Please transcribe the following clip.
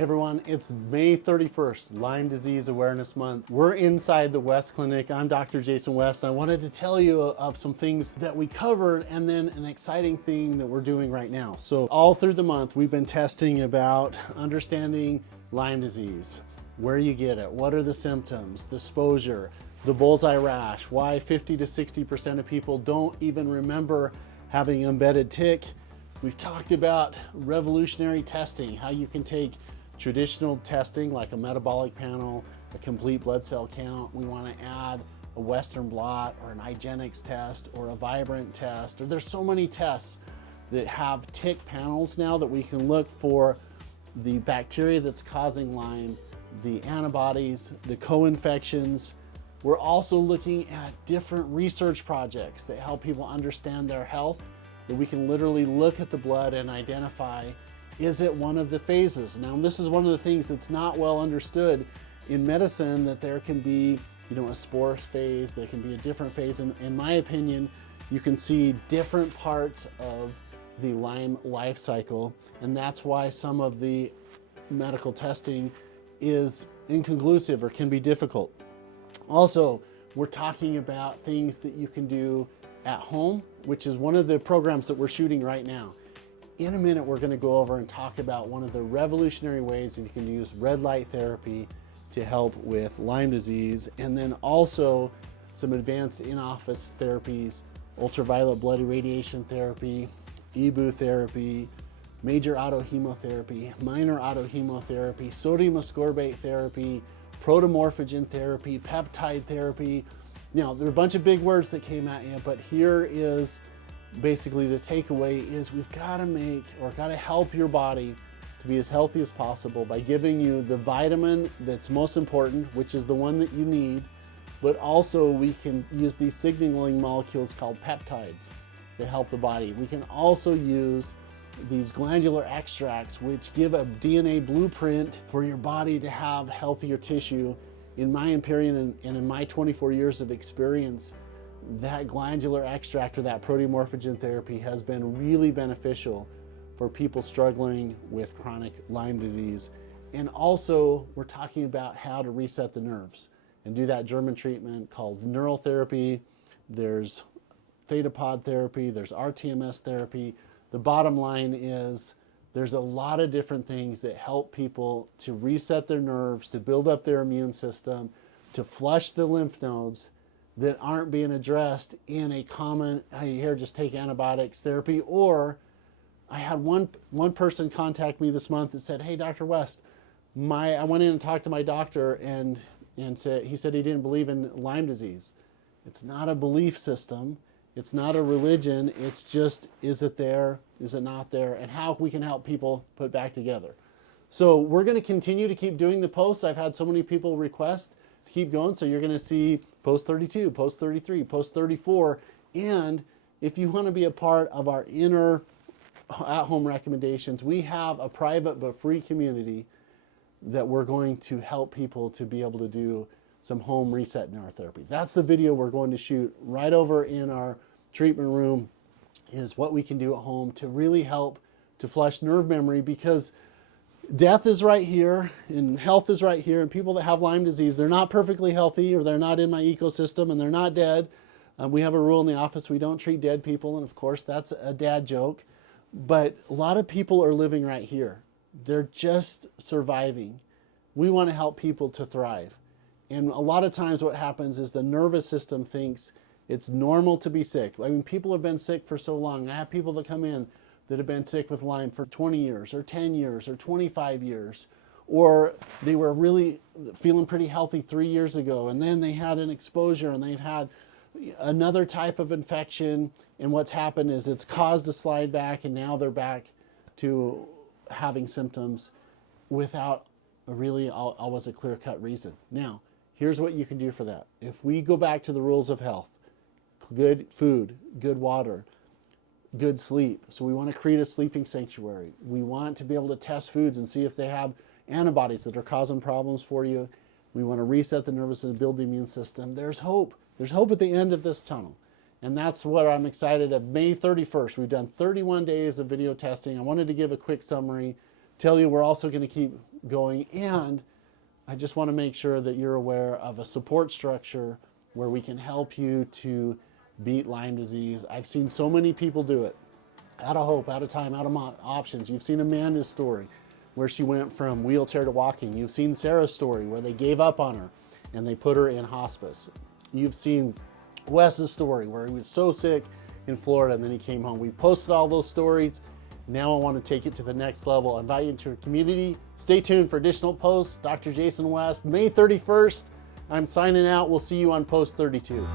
Hey everyone, it's May 31st, Lyme Disease Awareness Month. We're inside the West Clinic. I'm Dr. Jason West. I wanted to tell you of some things that we covered and then an exciting thing that we're doing right now. So all through the month, we've been testing about understanding Lyme disease, where you get it, what are the symptoms, the exposure, the bullseye rash, why 50 to 60% of people don't even remember having embedded tick. We've talked about revolutionary testing, how you can take traditional testing like a metabolic panel, a complete blood cell count. We want to add a Western blot or an IGeneX test or a Vibrant test, or there's so many tests that have tick panels now that we can look for the bacteria that's causing Lyme, the antibodies, the co-infections. We're also looking at different research projects that help people understand their health, that we can literally look at the blood and identify, is it one of the phases? Now, this is one of the things that's not well understood in medicine, that there can be, a spore phase, there can be a different phase. And in my opinion, you can see different parts of the Lyme life cycle. And that's why some of the medical testing is inconclusive or can be difficult. Also, we're talking about things that you can do at home, which is one of the programs that we're shooting right now. In a minute, we're going to go over and talk about one of the revolutionary ways that you can use red light therapy to help with Lyme disease, and then also some advanced in-office therapies, ultraviolet blood irradiation therapy, EBU therapy, major autohemotherapy, minor autohemotherapy, sodium ascorbate therapy, protomorphogen therapy, peptide therapy. Now, there are a bunch of big words that came at you, but here is basically the takeaway is we've got to help your body to be as healthy as possible by giving you the vitamin that's most important, which is the one that you need, but also we can use these signaling molecules called peptides to help the body. We can also use these glandular extracts, which give a DNA blueprint for your body to have healthier tissue. In my opinion and in my 24 years of experience, that glandular extract or that protomorphogen therapy has been really beneficial for people struggling with chronic Lyme disease. And also, we're talking about how to reset the nerves and do that German treatment called neural therapy. There's theta pod therapy, there's RTMS therapy. The bottom line is there's a lot of different things that help people to reset their nerves, to build up their immune system, to flush the lymph nodes that aren't being addressed in a common, hey, here, just take antibiotics therapy. Or I had one person contact me this month that said, hey, Dr. West, I went in and talked to my doctor and he said he didn't believe in Lyme disease. It's not a belief system. It's not a religion. It's just, is it there? Is it not there? And how we can help people put back together. So we're going to continue to keep doing the posts. I've had so many people request to keep going. So you're going to see post 32, post 33, post 34. And if you want to be a part of our inner at-home recommendations, we have a private but free community that we're going to help people to be able to do some home reset neurotherapy. That's the video we're going to shoot right over in our treatment room, is what we can do at home to really help to flush nerve memory, because death is right here and health is right here. And people that have Lyme disease, they're not perfectly healthy, or they're not in my ecosystem, and they're not dead. We have a rule in the office, we don't treat dead people. And of course, that's a dad joke. But a lot of people are living right here. They're just surviving. We want to help people to thrive. And a lot of times what happens is the nervous system thinks it's normal to be sick. I mean, people have been sick for so long. I have people that come in that have been sick with Lyme for 20 years or 10 years or 25 years, or they were really feeling pretty healthy 3 years ago, and then they had an exposure and they've had another type of infection, and what's happened is it's caused a slide back, and now they're back to having symptoms without always a clear-cut reason. Now, here's what you can do for that. If we go back to the rules of health, good food, good water, good sleep. So we want to create a sleeping sanctuary. We want to be able to test foods and see if they have antibodies that are causing problems for you. We want to reset the nervous system and build the immune system. There's hope. There's hope at the end of this tunnel. And that's what I'm excited of. May 31st, we've done 31 days of video testing. I wanted to give a quick summary, tell you we're also going to keep going, and I just want to make sure that you're aware of a support structure where we can help you to beat Lyme disease. I've seen so many people do it. Out of hope, out of time, out of options. You've seen Amanda's story where she went from wheelchair to walking. You've seen Sarah's story where they gave up on her and they put her in hospice. You've seen Wes's story where he was so sick in Florida and then he came home. We posted all those stories. Now I want to take it to the next level. I invite you into your community. Stay tuned for additional posts. Dr. Jason West, May 31st. I'm signing out. We'll see you on post 32.